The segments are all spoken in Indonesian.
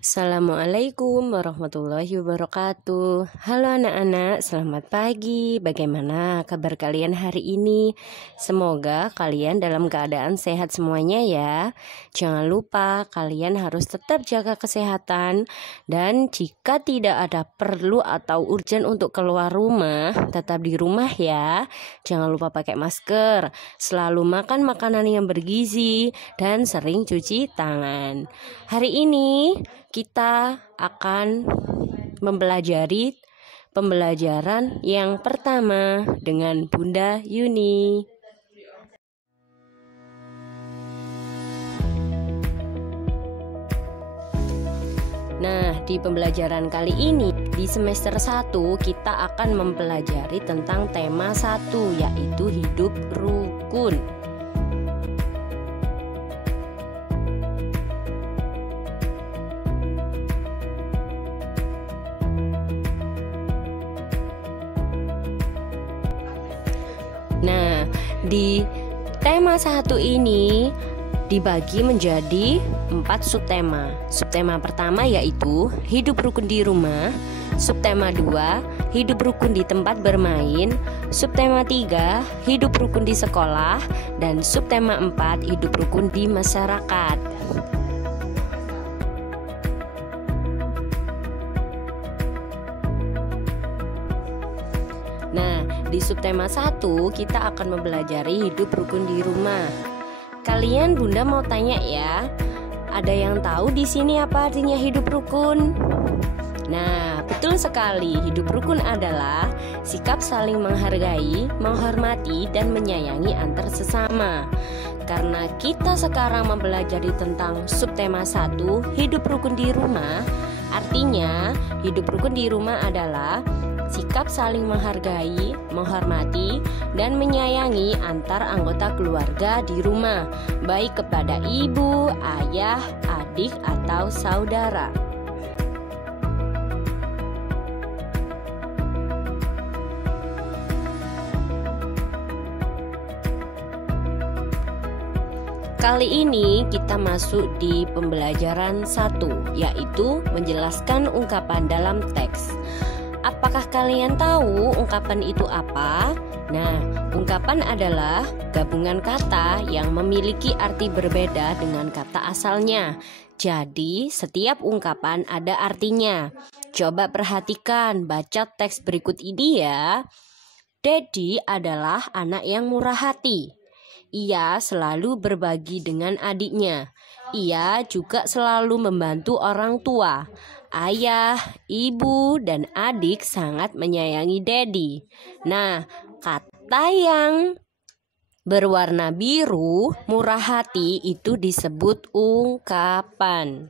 Assalamualaikum warahmatullahi wabarakatuh. Halo anak-anak, selamat pagi. Bagaimana kabar kalian hari ini? Semoga kalian dalam keadaan sehat semuanya ya. Jangan lupa kalian harus tetap jaga kesehatan. Dan jika tidak ada perlu atau urgen untuk keluar rumah, tetap di rumah ya. Jangan lupa pakai masker, selalu makan makanan yang bergizi, dan sering cuci tangan. Hari ini kita akan mempelajari pembelajaran yang pertama dengan Bunda Yuni. Nah, di pembelajaran kali ini di semester 1 kita akan mempelajari tentang tema 1, yaitu hidup rukun. Nah, di tema 1 ini dibagi menjadi 4 subtema. Subtema pertama yaitu hidup rukun di rumah. Subtema 2, hidup rukun di tempat bermain. Subtema 3, hidup rukun di sekolah. Dan subtema 4, hidup rukun di masyarakat. Nah, di subtema 1 kita akan mempelajari hidup rukun di rumah. Kalian Bunda mau tanya ya, ada yang tahu di sini apa artinya hidup rukun? Nah, betul sekali. Hidup rukun adalah sikap saling menghargai, menghormati, dan menyayangi antar sesama. Karena kita sekarang mempelajari tentang subtema 1, hidup rukun di rumah, artinya hidup rukun di rumah adalah sikap saling menghargai, menghormati, dan menyayangi antar anggota keluarga di rumah, baik kepada ibu, ayah, adik, atau saudara. Kali ini kita masuk di pembelajaran 1, yaitu menjelaskan ungkapan dalam teks. Apakah kalian tahu ungkapan itu apa? Nah, ungkapan adalah gabungan kata yang memiliki arti berbeda dengan kata asalnya. Jadi, setiap ungkapan ada artinya. Coba perhatikan, baca teks berikut ini ya. Dedi adalah anak yang murah hati. Ia selalu berbagi dengan adiknya. Ia juga selalu membantu orang tua. Ayah, ibu, dan adik sangat menyayangi Dedi. Nah, kata yang berwarna biru, murah hati, itu disebut ungkapan.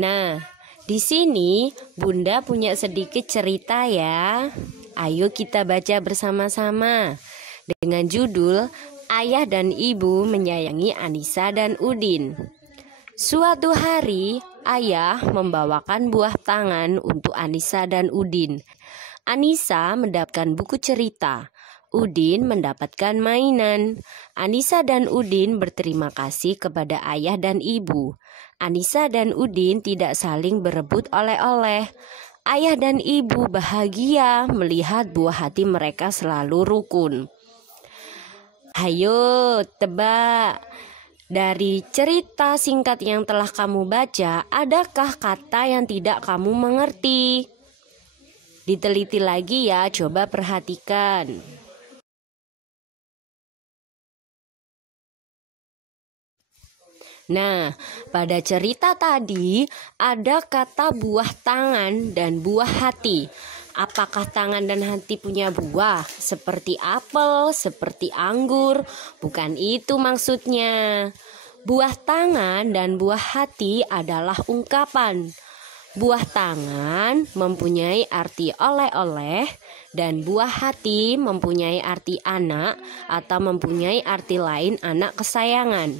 Nah, di sini Bunda punya sedikit cerita ya. Ayo kita baca bersama-sama dengan judul Ayah dan Ibu Menyayangi Anissa dan Udin. Suatu hari, ayah membawakan buah tangan untuk Anissa dan Udin. Anissa mendapatkan buku cerita. Udin mendapatkan mainan. Anissa dan Udin berterima kasih kepada ayah dan ibu. Anissa dan Udin tidak saling berebut oleh-oleh. Ayah dan ibu bahagia melihat buah hati mereka selalu rukun. Hayo tebak, dari cerita singkat yang telah kamu baca, adakah kata yang tidak kamu mengerti? Diteliti lagi ya, coba perhatikan. Nah, pada cerita tadi ada kata buah tangan dan buah hati. Apakah tangan dan hati punya buah? Seperti apel, seperti anggur? Bukan itu maksudnya. Buah tangan dan buah hati adalah ungkapan. Buah tangan mempunyai arti oleh-oleh dan buah hati mempunyai arti anak atau mempunyai arti lain anak kesayangan.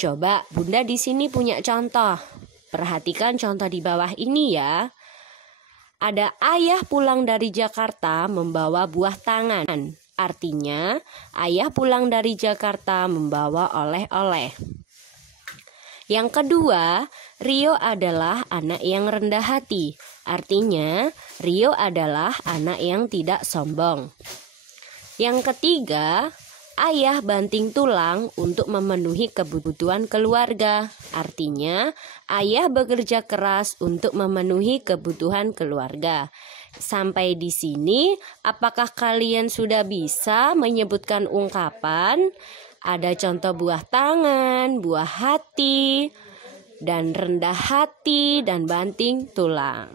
Coba Bunda di sini punya contoh. Perhatikan contoh di bawah ini ya. Ada ayah pulang dari Jakarta membawa buah tangan. Artinya, ayah pulang dari Jakarta membawa oleh-oleh. Yang kedua, Rio adalah anak yang rendah hati. Artinya, Rio adalah anak yang tidak sombong. Yang ketiga, ayah banting tulang untuk memenuhi kebutuhan keluarga. Artinya, ayah bekerja keras untuk memenuhi kebutuhan keluarga. Sampai di sini, apakah kalian sudah bisa menyebutkan ungkapan? Ada contoh buah tangan, buah hati, dan rendah hati, dan banting tulang.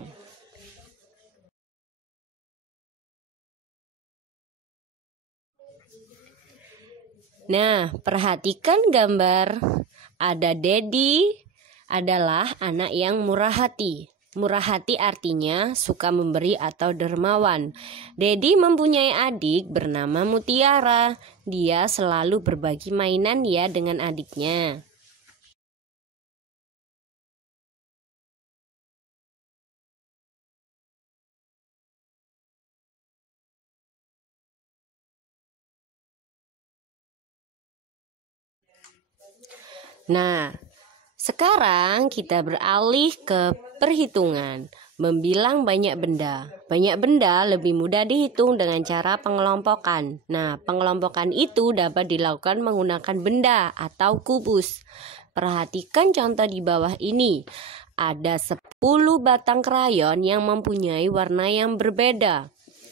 Nah, perhatikan gambar. Ada Dedi adalah anak yang murah hati. Murah hati artinya suka memberi atau dermawan. Dedi mempunyai adik bernama Mutiara. Dia selalu berbagi mainan ya dengan adiknya. Nah, sekarang kita beralih ke perhitungan, membilang banyak benda. Banyak benda lebih mudah dihitung dengan cara pengelompokan. Nah, pengelompokan itu dapat dilakukan menggunakan benda atau kubus. Perhatikan contoh di bawah ini. Ada 10 batang krayon yang mempunyai warna yang berbeda.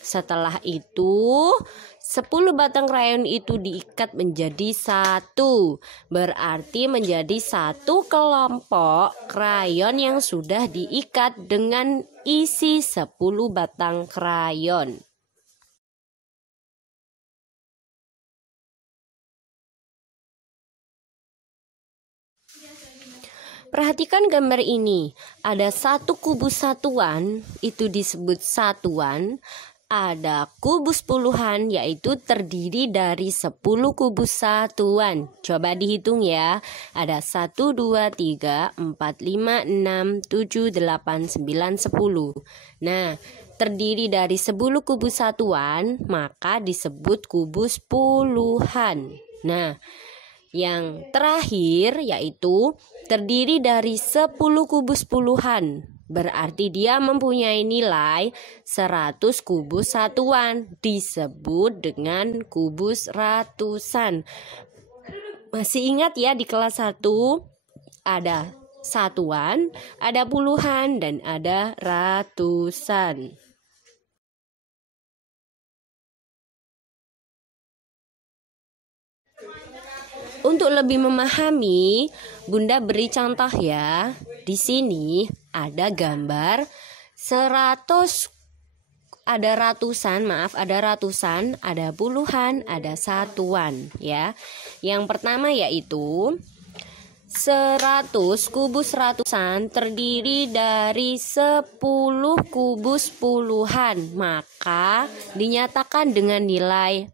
Setelah itu, 10 batang krayon itu diikat menjadi satu. Berarti menjadi satu kelompok krayon yang sudah diikat dengan isi 10 batang krayon. Perhatikan gambar ini. Ada satu kubus satuan, itu disebut satuan. Ada kubus puluhan, yaitu terdiri dari 10 kubus satuan. Coba dihitung ya. Ada 1, 2, 3, 4, 5, 6, 7, 8, 9, 10. Nah, terdiri dari 10 kubus satuan, maka disebut kubus puluhan. Nah, yang terakhir yaitu terdiri dari 10 kubus puluhan. Berarti dia mempunyai nilai 100 kubus satuan. Disebut dengan kubus ratusan. Masih ingat ya di kelas 1 ada satuan, ada puluhan, dan ada ratusan. Untuk lebih memahami, Bunda beri contoh ya. Di sini ada gambar 100, ada ratusan, ada puluhan, ada satuan ya. Yang pertama yaitu 100 kubus ratusan terdiri dari 10 kubus puluhan, maka dinyatakan dengan nilai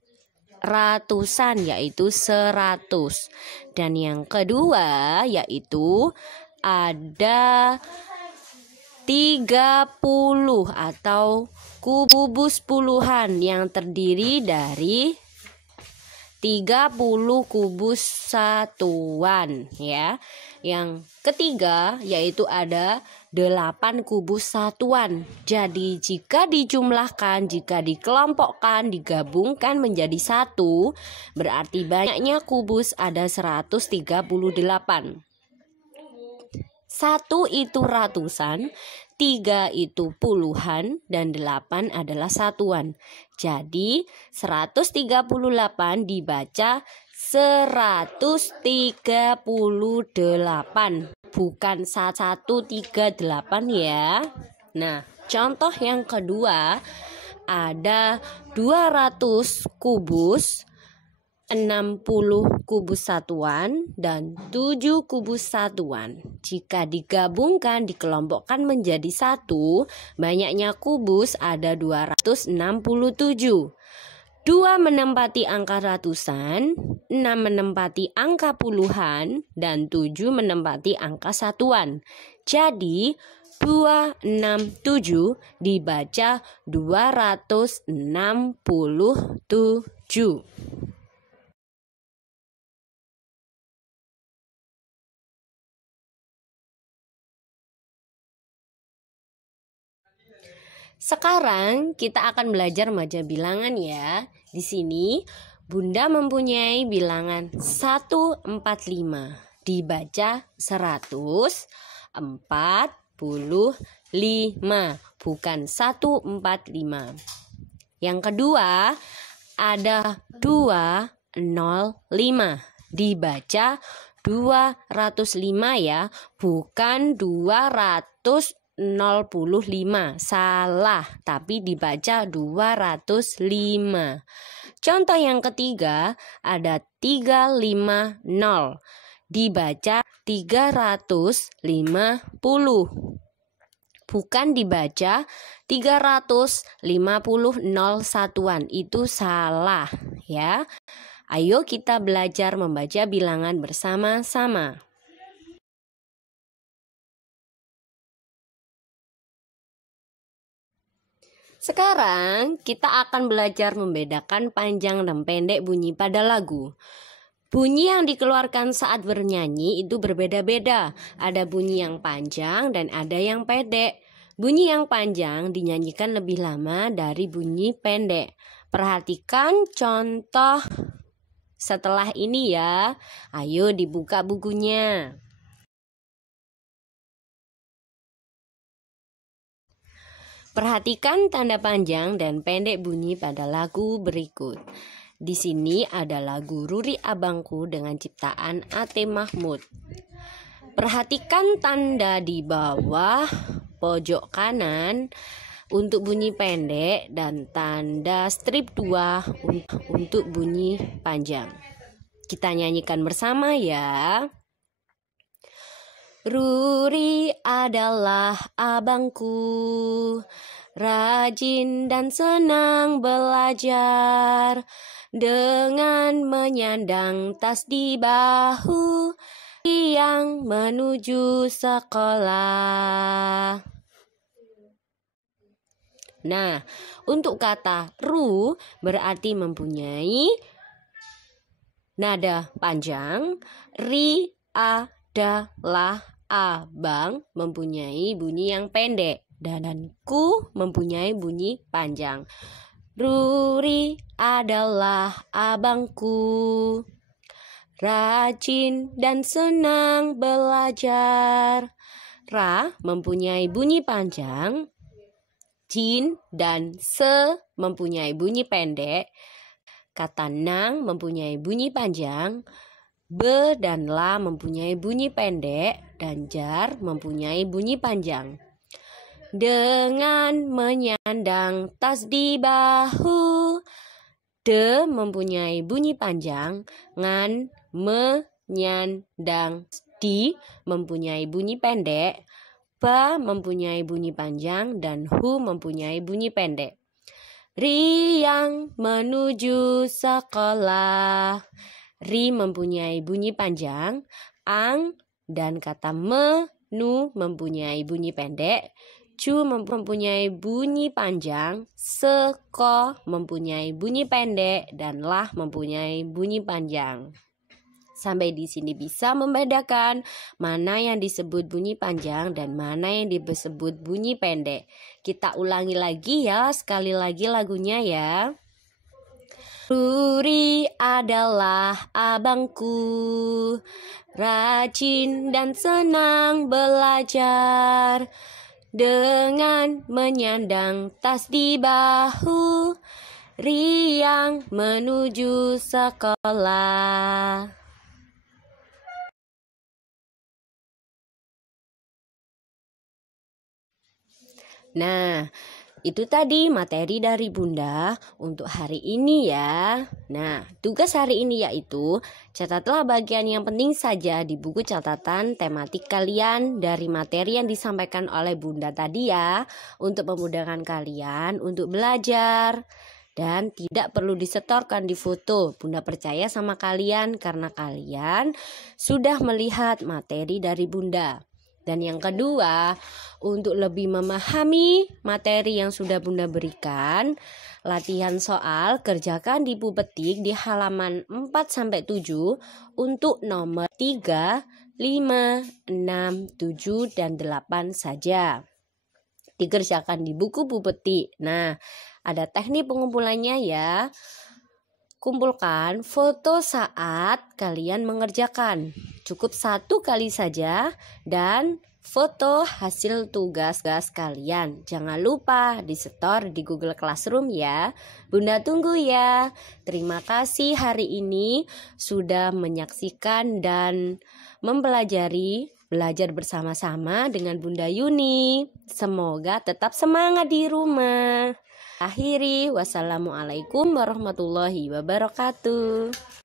ratusan yaitu 100. Dan yang kedua yaitu ada 30 atau kubus puluhan yang terdiri dari 30 kubus satuan ya. Yang ketiga yaitu ada 8 kubus satuan. Jadi jika dijumlahkan, jika dikelompokkan, digabungkan menjadi satu, berarti banyaknya kubus ada 138. 1 itu ratusan, 3 itu puluhan, dan 8 adalah satuan. Jadi 138 dibaca 138, bukan 138 ya. Nah, contoh yang kedua ada 200 kubus, 60 kubus satuan, dan 7 kubus satuan. Jika digabungkan, dikelompokkan menjadi satu, banyaknya kubus ada 267. 2 menempati angka ratusan, 6 menempati angka puluhan, dan 7 menempati angka satuan. Jadi 267 dibaca 267. Sekarang kita akan belajar baca bilangan ya. Di sini Bunda mempunyai bilangan 145 dibaca 145, bukan 145. Yang kedua ada 205 dibaca 205 ya, bukan 205, salah, tapi dibaca 205. Contoh yang ketiga ada 350 dibaca 350, bukan dibaca 350 satuan, itu salah ya. Ayo kita belajar membaca bilangan bersama-sama. Sekarang kita akan belajar membedakan panjang dan pendek bunyi pada lagu. Bunyi yang dikeluarkan saat bernyanyi itu berbeda-beda. Ada bunyi yang panjang dan ada yang pendek. Bunyi yang panjang dinyanyikan lebih lama dari bunyi pendek. Perhatikan contoh setelah ini ya. Ayo dibuka bukunya. Perhatikan tanda panjang dan pendek bunyi pada lagu berikut. Di sini ada lagu Ruri Abangku dengan ciptaan A.T. Mahmud. Perhatikan tanda di bawah pojok kanan untuk bunyi pendek dan tanda strip 2 untuk bunyi panjang. Kita nyanyikan bersama ya. Ruri adalah abangku, rajin dan senang belajar, dengan menyandang tas di bahu yang menuju sekolah. Nah, untuk kata ru berarti mempunyai nada panjang. Ri adalah abang mempunyai bunyi yang pendek dan ku mempunyai bunyi panjang. Ruri adalah abangku, rajin dan senang belajar. Ra mempunyai bunyi panjang. Jin dan se mempunyai bunyi pendek. Kata nang mempunyai bunyi panjang. Be dan la mempunyai bunyi pendek dan jar mempunyai bunyi panjang. Dengan menyandang tas di bahu, de mempunyai bunyi panjang. Ngan menyandang di mempunyai bunyi pendek. Ba mempunyai bunyi panjang dan hu mempunyai bunyi pendek. Riang menuju sekolah. Ri mempunyai bunyi panjang. Ang dan kata menu mempunyai bunyi pendek. Cu mempunyai bunyi panjang. Seko mempunyai bunyi pendek. Dan lah mempunyai bunyi panjang. Sampai di sini bisa membedakan mana yang disebut bunyi panjang dan mana yang disebut bunyi pendek. Kita ulangi lagi ya, sekali lagi lagunya ya. Ruri adalah abangku, rajin dan senang belajar, dengan menyandang tas di bahu, riang menuju sekolah. Nah, itu tadi materi dari Bunda untuk hari ini ya. Nah, tugas hari ini yaitu catatlah bagian yang penting saja di buku catatan tematik kalian dari materi yang disampaikan oleh Bunda tadi ya, untuk memudahkan kalian untuk belajar. Dan tidak perlu disetorkan di foto. Bunda percaya sama kalian karena kalian sudah melihat materi dari Bunda. Dan yang kedua, untuk lebih memahami materi yang sudah Bunda berikan, latihan soal kerjakan di buku petik di halaman 4-7 untuk nomor 3, 5, 6, 7, dan 8 saja. Dikerjakan di buku petik. Nah, ada teknik pengumpulannya ya. Kumpulkan foto saat kalian mengerjakan. Cukup 1 kali saja dan foto hasil tugas kalian. Jangan lupa disetor di Google Classroom ya. Bunda tunggu ya. Terima kasih hari ini sudah menyaksikan dan belajar bersama-sama dengan Bunda Yuni. Semoga tetap semangat di rumah. Akhiri, wassalamualaikum warahmatullahi wabarakatuh.